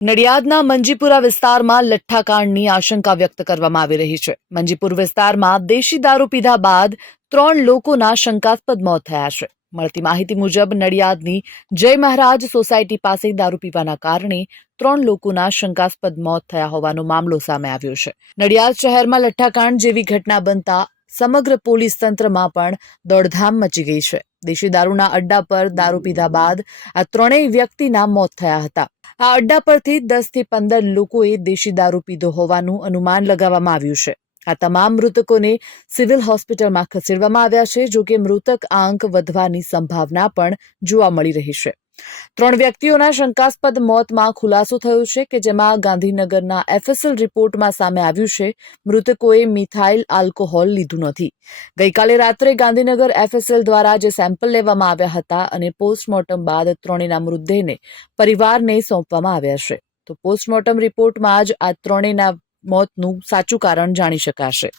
નડિયાદના મંજીપુરા વિસ્તારમાં લઠ્ઠાકાંડની આશંકા વ્યક્ત કરવામાં આવી રહી છે. મંજીપુર વિસ્તારમાં દેશી દારૂ પીધા બાદ 3 લોકોના શંકાસ્પદ મોત થયા છે. મળતી માહિતી મુજબ નડિયાદની જય મહારાજ સોસાયટી પાસે દારૂ પીવાના કારણે 3 લોકોના શંકાસ્પદ મોત થયા હોવાનો મામલો સામે આવ્યો છે. નડિયાદ શહેરમાં લઠ્ઠાકાંડ જેવી ઘટના બનતા સમગ્ર પોલીસ તંત્રમાં પણ દોડધામ મચી ગઈ છે. દેશી દારૂના અડ્ડા પર દારૂ પીધા બાદ આ 3 વ્યક્તિના મોત થયા હતા. આ અડ્ડા પરથી 10 થી 15 લોકોએ દેશી દારૂ પીધો હોવાનું અનુમાન લગાવવામાં આવ્યું છે. આ તમામ મૃતકોને સિવિલ હોસ્પિટલમાં ખસેડવામાં આવ્યા છે. જોકે મૃતક આંક વધવાની સંભાવના પણ જોવા મળી રહી છે. 3 વ્યક્તિઓના શંકાસ્પદ મોતમાં ખુલાસો થયો છે કે જેમાં ગાંધીનગરના એફએસએલ રિપોર્ટમાં સામે આવ્યું છે મૃતકોએ મિથાઇલ આલ્કોહોલ લીધું નથી. ગઈકાલે રાત્રે ગાંધીનગર એફએસએલ દ્વારા જે સેમ્પલ લેવામાં આવ્યા હતા અને પોસ્ટમોર્ટમ બાદ 3ના મૃતદેહને પરિવારને સોંપવામાં આવ્યા છે. તો પોસ્ટમોર્ટમ રિપોર્ટમાં જ આ 3ના મોતનું સાચું કારણ જાણી શકાશે.